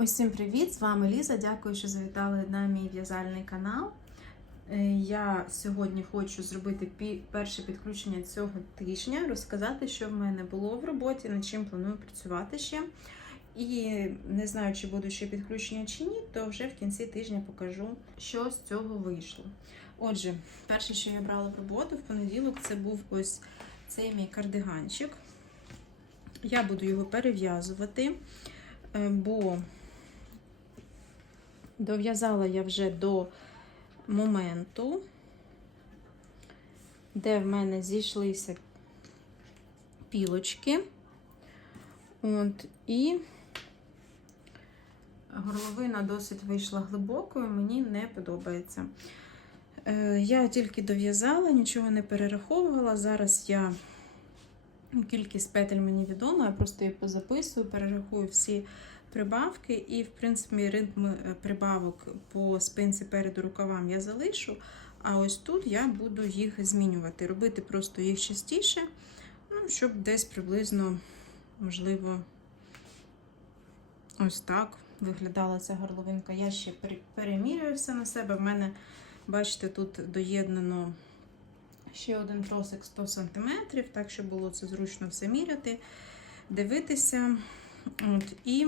Усім привіт! З вами Ліза. Дякую, що завітали на мій в'язальний канал. Е, Я сьогодні хочу зробити перше підключення цього тижня, розказати, що в мене було в роботі, над чим планую працювати ще. І не знаю, чи буду ще підключення чи ні, то вже в кінці тижня покажу, що з цього вийшло. Отже, перше, що я брала в роботу в понеділок, це був ось цей мій кардиганчик. Я буду його перев'язувати, е, бо Дов'язала я вже до моменту, де в мене зійшлися пілочки. От, і горловина досить вийшла глибокою, мені не подобається. Е, Я тільки дов'язала, нічого не перераховувала. Зараз я кількість петель мені відома, я просто її позаписую, перерахую всі прибавки, і, в принципі, ритм е, прибавок по спинці переду рукавам я залишу. А ось тут я буду їх змінювати, робити просто їх частіше, ну, щоб десь приблизно, можливо, ось так виглядала ця горловинка. Я ще перемірюю все на себе. В мене, бачите, тут доєднано ще один тросик 100 см, так щоб було це зручно все міряти, дивитися. От, і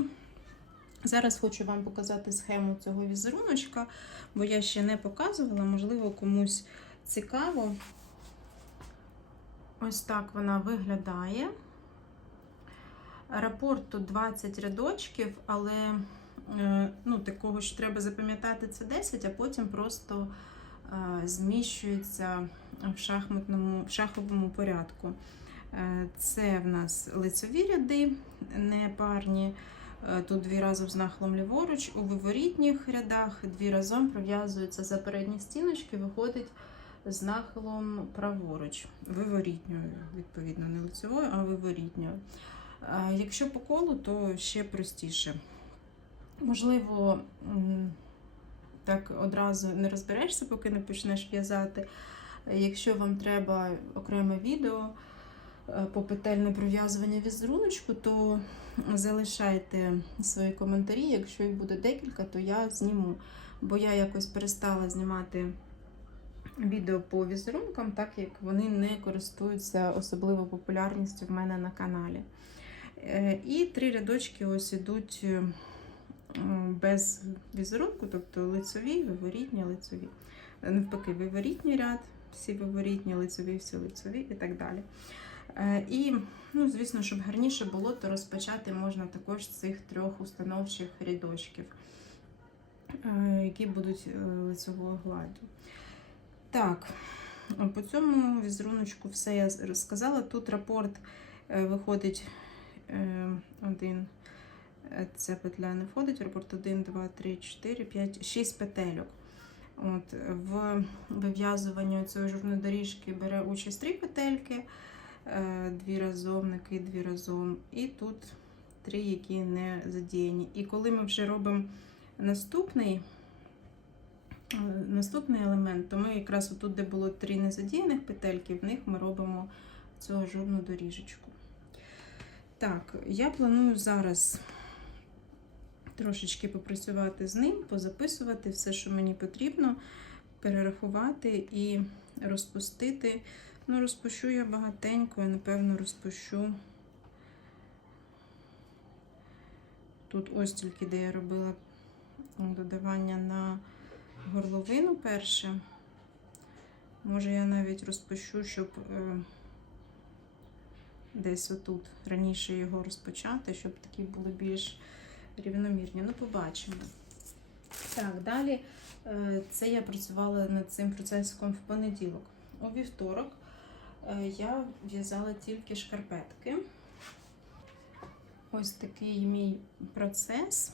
зараз хочу вам показати схему цього візеруночка, бо я ще не показувала, можливо, комусь цікаво. Ось так вона виглядає. Рапорт тут 20 рядочків, але е, ну, такого що треба запам'ятати це 10, а потім просто е, зміщується в шахматному, в шаховому порядку. Е, Це в нас лицеві ряди, не парні. Тут дві разом з нахилом ліворуч. У виворітніх рядах дві разом пров'язуються за передні стіночки, виходить з нахилом праворуч. Виворітньою, відповідно, не лицевою, а виворітньою. Е, Якщо по колу, то ще простіше. Можливо, так одразу не розберешся, поки не почнеш в'язати. Е, Якщо вам треба окреме відео е, по петельне пров'язування візеруночку, то залишайте свої коментарі. Якщо їх буде декілька, то я зніму. Бо я якось перестала знімати відео по візерункам, так як вони не користуються особливо популярністю в мене на каналі. Е, І три рядочки ось ідуть е, без візерунку, тобто лицеві, виворітні, лицеві. Навпаки, виворітній ряд, всі виворітні, лицеві, всі лицеві і так далі. Е, І, ну, звісно, щоб гарніше було, то розпочати можна також з цих трьох установчих рядочків, е, які будуть е, лицевою гладдю. Так, по цьому візеруночку все я розказала. Тут рапорт виходить один. Ця петля не входить, рапорт 1, 2, 3, 4, 5, 6 петельок. От, в вив'язуванні цієї журної доріжки бере участь 3 петельки, дві разом, накид дві разом, і тут три, які не задіяні. І коли ми вже робимо наступний, е, наступний елемент, то ми якраз отут, де було три незадіяних петельки, в них ми робимо цю ажурну доріжечку. Так, я планую зараз трошечки попрацювати з ним, позаписувати все, що мені потрібно, перерахувати і розпустити. Ну, розпущу я багатенько, я, напевно, розпущу. Тут ось тільки, де я робила додавання на горловину перше. Може, я навіть розпущу, щоб е, десь отут раніше його розпочати, щоб такі були більш рівномірні. Ну, побачимо. Так, далі е, це я працювала над цим процесом в понеділок. У вівторок я в'язала тільки шкарпетки. Ось такий мій процес.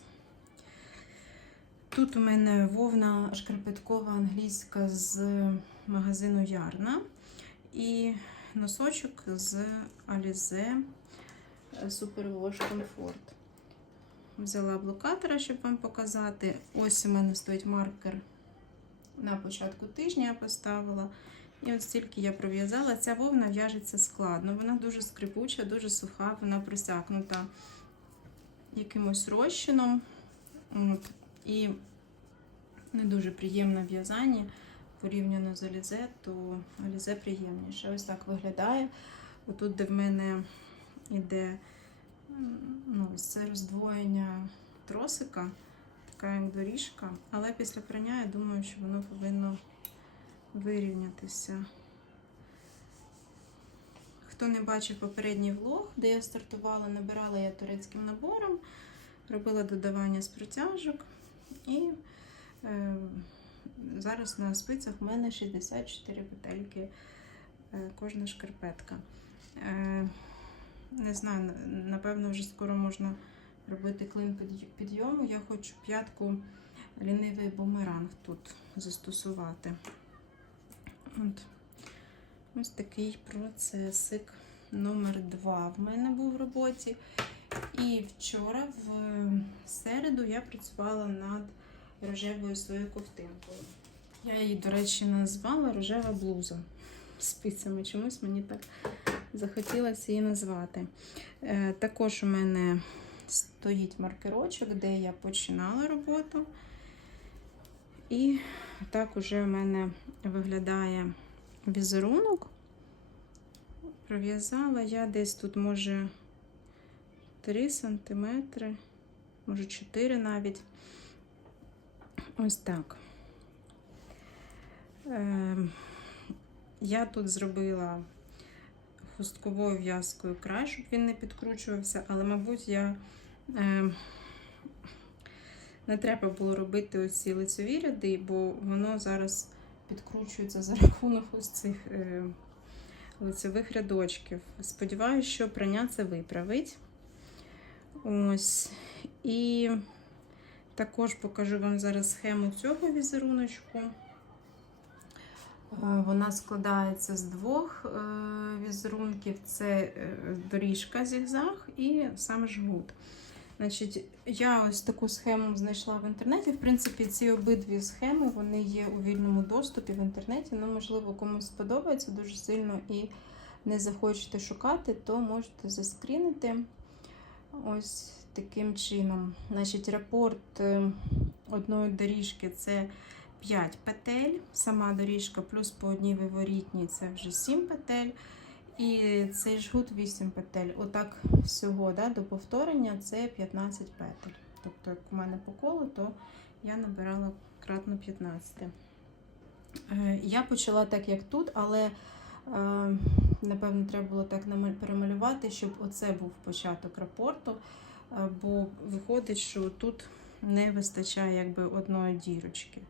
Тут у мене вовна шкарпеткова англійська з магазину Ярна і носочок з Alize Superwash Comfort. Взяла блокатора, щоб вам показати. Ось у мене стоїть маркер на початку тижня я поставила. І от стільки я пров'язала. Ця вовна в'яжеться складно. Вона дуже скрипуча, дуже суха, вона просякнута якимось розчином. От. І не дуже приємне в'язання порівняно з Алізе, то Алізе приємніше. Ось так виглядає. Отут, де в мене іде м, ну, це роздвоєння тросика, така як доріжка. Але після прання я думаю, що воно повинно вирівнятися. Хто не бачив попередній влог, де я стартувала, набирала я турецьким набором, робила додавання з протяжок. І е, зараз на спицях в мене 64 петельки е, кожна шкарпетка. Е, не знаю, напевно, вже скоро можна робити клин підй- підйому. Я хочу п'ятку лінивий бумеранг тут застосувати. От. Ось такий процесик номер 2 в мене був в роботі. І вчора, в середу, я працювала над рожевою своєю ковтинкою. Я її, до речі, назвала рожева блуза спицями. Чомусь мені так захотілося її назвати. Е, також у мене стоїть маркерочок, де я починала роботу. І так уже у мене виглядає візерунок. Пров'язала я десь тут, може, 3 сантиметри, може 4 навіть. Ось так. Е, я тут зробила хустковою в'язкою край, щоб він не підкручувався, але, мабуть, я е, не треба було робити оці лицеві ряди, бо воно зараз підкручується за рахунок ось цих е, лицевих рядочків. Сподіваюся, що прання це виправить. Ось. І також покажу вам зараз схему цього візеруночку. Е, Вона складається з двох е, візерунків: це е, доріжка зігзаг і сам жгут. Значить, я ось таку схему знайшла в інтернеті. В принципі, ці обидві схеми вони є у вільному доступі в інтернеті. Ну, можливо, комусь сподобається дуже сильно і не захочете шукати, то можете заскрінити ось таким чином. Значить, рапорт е, одної доріжки це 5 петель, сама доріжка, плюс по одній виворітній це вже 7 петель. І цей жгут 8 петель. Отак всього да, до повторення це 15 петель. Тобто, як у мене по колу, то я набирала кратно 15. Е, Я почала так, як тут, але е, напевно треба було так перемалювати, щоб оце був початок рапорту. Е, Бо виходить, що тут не вистачає якби одної дірочки.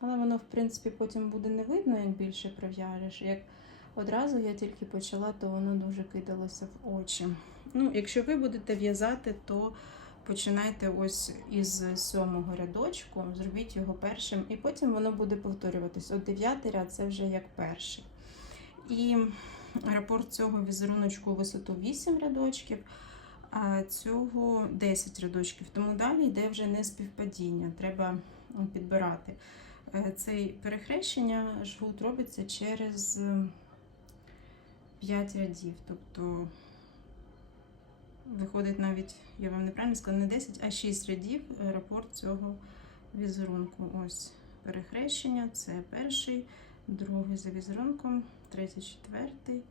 Але воно, в принципі, потім буде не видно, як більше прив'яжеш. Одразу я тільки почала, то воно дуже кидалося в очі. Ну, якщо ви будете в'язати, то починайте ось із сьомого рядочку, зробіть його першим, і потім воно буде повторюватись. От дев'ятий ряд це вже як перший. І рапорт цього візеруночку висоту 8 рядочків, а цього 10 рядочків. Тому далі йде вже не співпадіння, треба підбирати. Е, Цей перехрещення жгут робиться через 5 рядів. Тобто виходить навіть, я вам неправильно сказала, не 10, а 6 рядів е, рапорт цього візерунку. Ось перехрещення, це перший, другий за візерунком, третій, четвертий,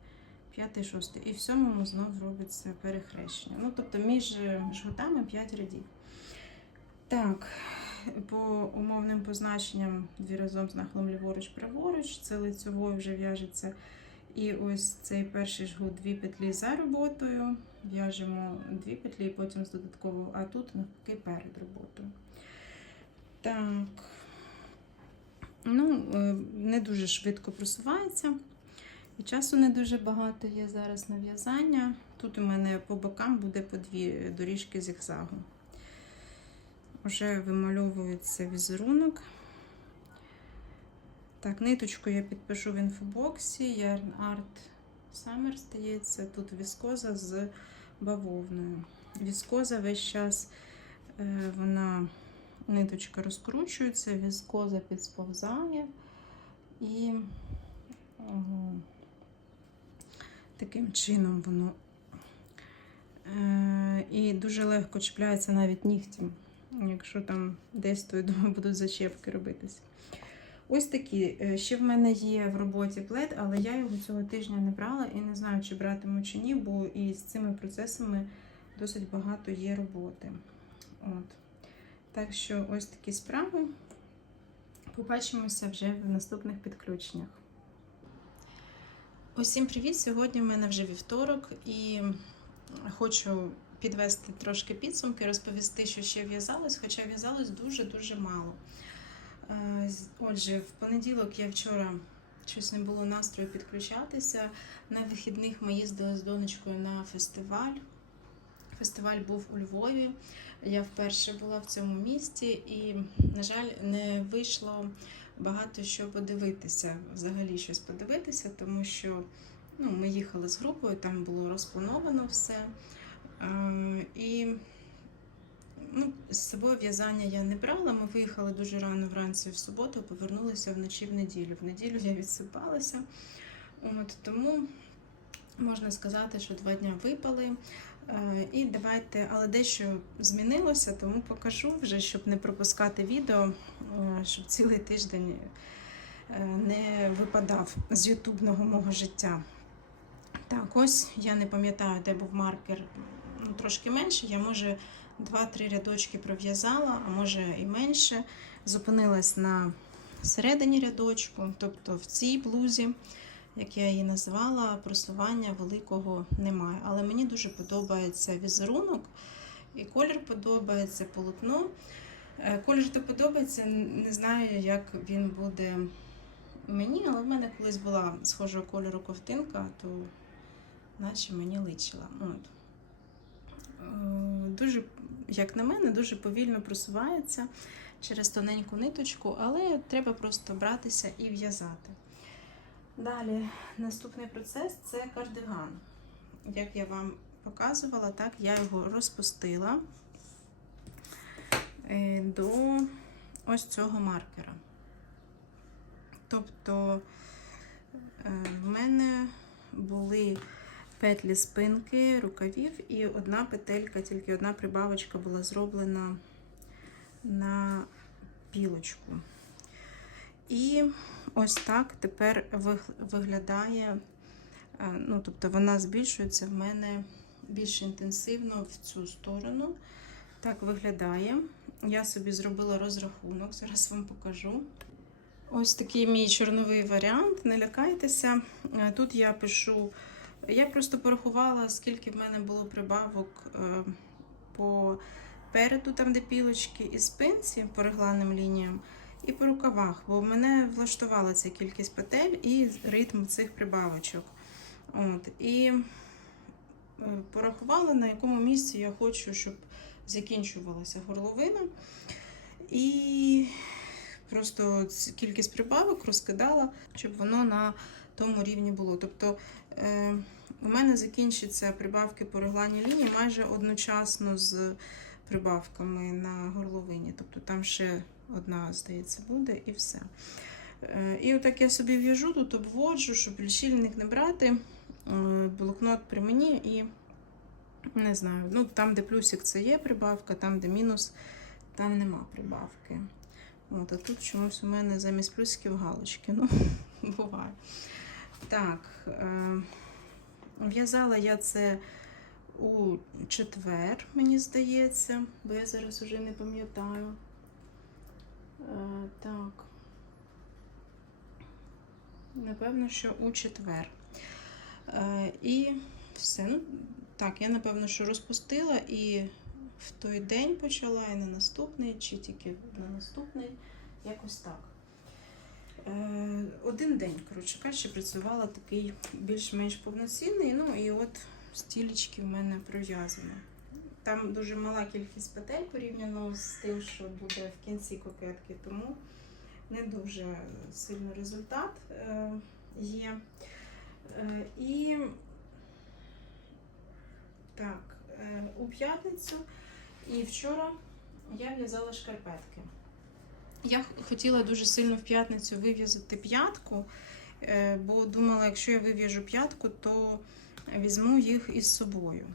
п'ятий, шостий. І в сьомому знов робиться перехрещення. Ну, тобто між е, жгутами 5 рядів. Так, по умовним позначенням дві разом з нахилом ліворуч, праворуч, це лицьовою вже в'яжеться. І ось цей перший жгут дві петлі за роботою. В'яжемо дві петлі і потім з додатковою, а тут навпаки перед роботою. Так. Ну, е, не дуже швидко просувається. І часу не дуже багато є зараз на в'язання. Тут у мене по бокам буде по дві доріжки зігзагу. Вже вимальовується візерунок. Так, ниточку я підпишу в інфобоксі. Yarn Art Summer стається. Тут віскоза з бавовною. Віскоза весь час е, вона ниточка розкручується, віскоза підсповзає і о, таким чином воно Е, І дуже легко чіпляється навіть нігтем, якщо там десь то я думаю, будуть зачепки робитися. Ось такі. Е, Ще в мене є в роботі плед, але я його цього тижня не брала і не знаю, чи братиму чи ні, бо і з цими процесами досить багато є роботи. От. Так що ось такі справи. Побачимося вже в наступних підключеннях. Усім привіт! Сьогодні в мене вже вівторок і хочу підвести трошки підсумки, розповісти, що ще в'язалось, хоча в'язалось дуже-дуже мало. Отже, в понеділок я вчора щось не було настрою підключатися. На вихідних ми їздили з донечкою на фестиваль. Фестиваль був у Львові. Я вперше була в цьому місті і, на жаль, не вийшло багато що подивитися, взагалі щось подивитися, тому що ну, ми їхали з групою, там було розплановано все. І ну, з собою в'язання я не брала. Ми виїхали дуже рано вранці в суботу, повернулися вночі в неділю. В неділю я відсипалася. От, тому можна сказати, що два дня випали. Е, І давайте, але дещо змінилося, тому покажу вже, щоб не пропускати відео, е, щоб цілий тиждень е, не випадав з ютубного мого життя. Так, ось я не пам'ятаю, де був маркер ну, трошки менше. Я може 2-3 рядочки пров'язала, а може і менше. Зупинилась на середині рядочку, тобто в цій блузі, як я її назвала, просування великого немає. Але мені дуже подобається візерунок, і колір подобається, полотно. Е, Колір то подобається, не знаю, як він буде мені, але в мене колись була схожого кольору ковтинка, то наче мені личила. От. Е, Дуже, як на мене, дуже повільно просувається через тоненьку ниточку, але треба просто братися і в'язати. Далі, наступний процес це кардиган. Як я вам показувала, так я його розпустила е, до ось цього маркера. Тобто е, в мене були петлі спинки, рукавів, і одна петелька, тільки одна прибавочка була зроблена на пілочку. І ось так тепер виглядає, е, ну, тобто вона збільшується в мене більш інтенсивно в цю сторону. Так виглядає. Я собі зробила розрахунок, зараз вам покажу. Ось такий мій чорновий варіант. Не лякайтеся. Е, Тут я пишу, я просто порахувала, скільки в мене було прибавок е, по переду, там де пілочки, і спинці по регланним лініям, і по рукавах, бо мене влаштувала ця кількість петель і ритм цих прибавочок. От, і е, порахувала, на якому місці я хочу, щоб закінчувалася горловина. І просто кількість прибавок розкидала, щоб воно на тому рівні було. Тобто е, у мене закінчаться прибавки по регланній лінії майже одночасно з прибавками на горловині. Тобто там ще одна, здається, буде і все. Е, і отак я собі в'яжу, тут обводжу, щоб лічильник не брати. Е, блокнот при мені і не знаю, ну там, де плюсик, це є прибавка, там, де мінус, там нема прибавки. От, а тут чомусь у мене замість плюсиків галочки. Ну, буває. Так, е, в'язала я це у четвер, мені здається, бо я зараз уже не пам'ятаю. Е, так. Напевно, що у четвер. Е, і все. Ну, так, я напевно, що розпустила і в той день почала, і на наступний, чи тільки на наступний, якось так. Е, один день, коротше кажучи, працювала такий більш-менш повноцінний. Ну і от стілечки в мене пров'язані. Там дуже мала кількість петель порівняно з тим, що буде в кінці кокетки, тому не дуже сильний результат е, є. Е, і так, у п'ятницю і вчора я в'язала шкарпетки. Я хотіла дуже сильно в п'ятницю вив'язати п'ятку, е, бо думала, якщо я вив'яжу п'ятку, то візьму їх із собою.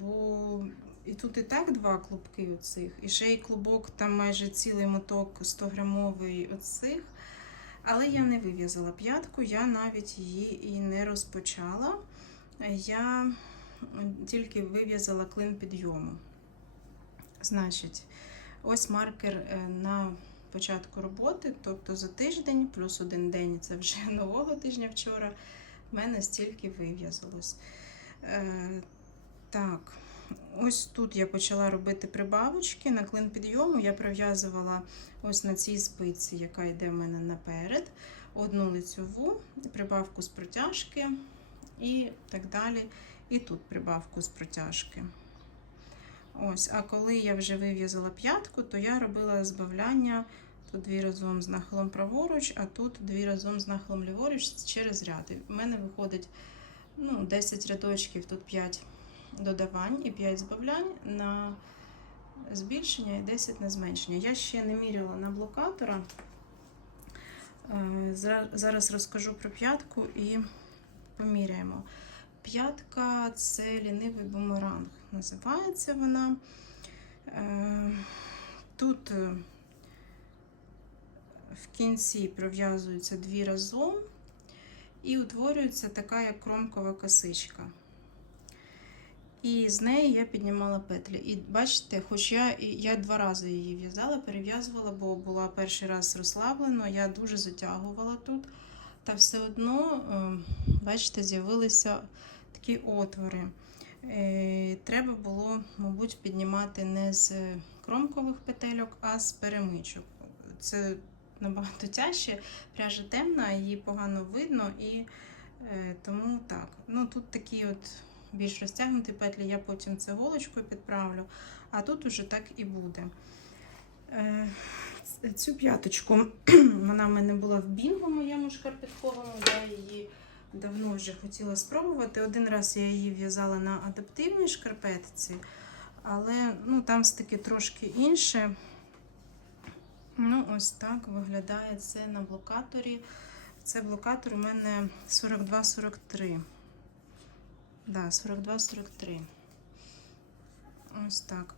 Бо і тут і так два клубки оцих, і ще й клубок, там майже цілий моток 100 грамовий оцих. Але я не вив'язала п'ятку, я навіть її і не розпочала. Я тільки вив'язала клин підйому. Значить, ось маркер е, на початку роботи, тобто за тиждень, плюс один день це вже нового тижня вчора. В мене стільки вив'язалось. Е, так, ось тут я почала робити прибавочки. На клин підйому я прив'язувала ось на цій спиці, яка йде в мене наперед, одну лицьову, прибавку з протяжки і так далі. І тут прибавку з протяжки. Ось, а коли я вже вив'язала п'ятку, то я робила збавляння тут дві разом з нахилом праворуч, а тут дві разом з нахилом ліворуч через ряд. І в мене виходить ну, 10 рядочків, тут 5 додавань і 5 збавлянь на збільшення і 10 на зменшення. Я ще не міряла на блокатора. Е, Зараз розкажу про п'ятку і поміряємо. П'ятка це лінивий бумеранг. Називається вона. Е, Тут е, в кінці пров'язуються дві разом і утворюється така як кромкова косичка. І з неї я піднімала петлі. І бачите, хоч я, я два рази її в'язала, перев'язувала, бо була перший раз розслаблено, я дуже затягувала тут. Та все одно, е, бачите, з'явилися такі отвори. Е, Треба було, мабуть, піднімати не з кромкових петельок, а з перемичок. Це набагато тяжче, пряжа темна, її погано видно, і е, тому так. Ну, тут такі от більш розтягнуті петлі, я потім це голочкою підправлю, а тут уже так і буде. Е, Цю п'яточку вона в мене була в бінго моєму шкарпетковому, я її давно вже хотіла спробувати. Один раз я її в'язала на адаптивній шкарпетці, але ну, там таки трошки інше. Ну, ось так виглядає це на блокаторі. Це блокатор у мене 42-43. Да, 42-43. Ось так.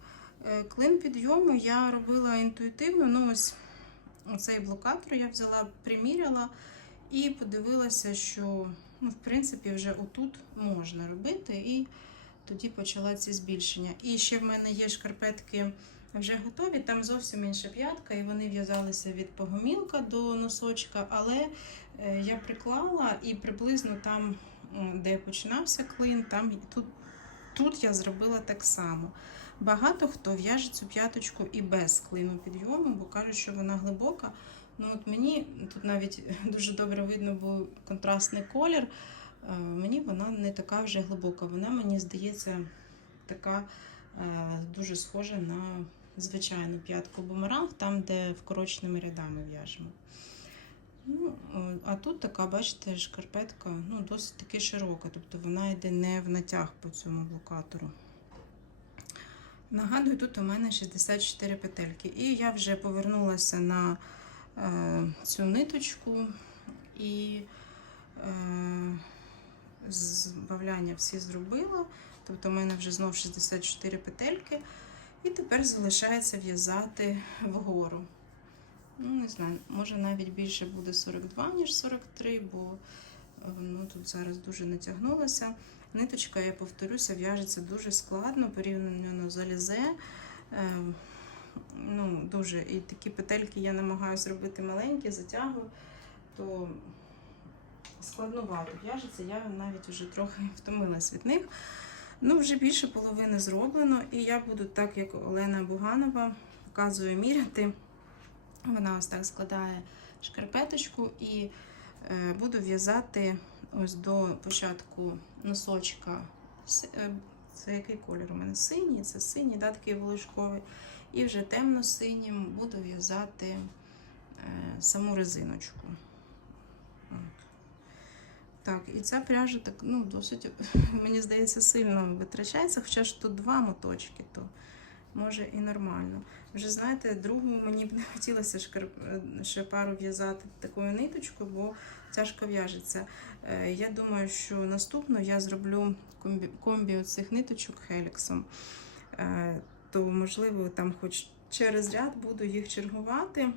Е, Клин підйому я робила інтуїтивно. Ну, ось цей блокатор я взяла, приміряла і подивилася, що, ну, в принципі, вже отут можна робити. І тоді почала ці збільшення. І ще в мене є шкарпетки вже готові, там зовсім інша п'ятка, і вони в'язалися від погомілка до носочка, але е, я приклала і приблизно там, де починався клин, там тут, тут я зробила так само. Багато хто в'яже цю п'яточку і без клину підйому, бо кажуть, що вона глибока. Ну от мені тут навіть дуже добре видно був контрастний колір. Е, Мені вона не така вже глибока. Вона мені здається така е, дуже схожа на звичайну п'ятку бумеранг, там, де вкороченими рядами в'яжемо. Ну, а тут така, бачите, шкарпетка ну, досить таки широка, тобто вона йде не в натяг по цьому блокатору. Нагадую, тут у мене 64 петельки. І я вже повернулася на цю ниточку і е, збавляння всі зробила. Тобто, у мене вже знов 64 петельки. І тепер залишається в'язати вгору. Ну, не знаю, може навіть більше буде 42, ніж 43, бо е, ну, тут зараз дуже натягнулося. Ниточка, я повторюся, в'яжеться дуже складно, порівняно з Алізе. Ну, дуже. І такі петельки я намагаюся робити маленькі, затягую, то складновато в'яжеться. Я навіть вже трохи втомилась від них. Ну, вже більше половини зроблено, і я буду так, як Олена Буганова показує міряти. Вона ось так складає шкарпеточку і е, буду в'язати ось до початку носочка. Е, Це який колір у мене? Синій, це синій, да, такий волошковий. І вже темно-синім буду в'язати е, саму резиночку. Так, і ця пряжа так, ну, досить, мені здається, сильно витрачається, хоча ж тут два моточки, то може і нормально. Вже знаєте, другу мені б не хотілося ще пару в'язати такою ниточкою, бо тяжко в'яжеться. Е, Я думаю, що наступну я зроблю комбі, комбі оцих ниточок хеліксом. То, можливо, там хоч через ряд буду їх чергувати.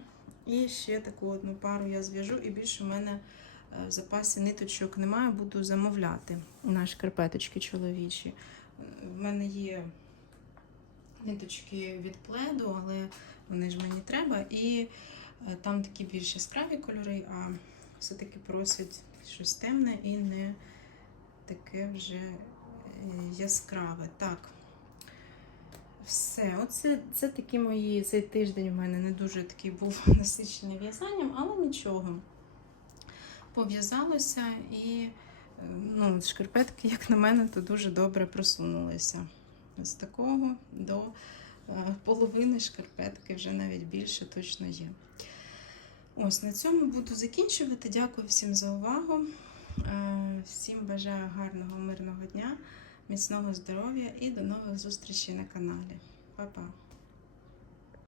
І ще таку одну пару я зв'яжу, і більше в мене е, в запасі ниточок немає, буду замовляти на шкарпеточки чоловічі. В мене є ниточки від пледу, але вони ж мені треба. І е, там такі більш яскраві кольори, а все-таки просять щось темне і не таке вже е, яскраве. Так. Все, оце це такі мої. Цей тиждень у мене не дуже такий був насичений в'язанням, але нічого. Пов'язалося і е, ну, шкарпетки, як на мене, то дуже добре просунулися. З такого до е, половини шкарпетки, вже навіть більше точно є. Ось на цьому буду закінчувати. Дякую всім за увагу. Е, Всім бажаю гарного, мирного дня, міцного здоров'я і до нових зустрічей на каналі. Па-па!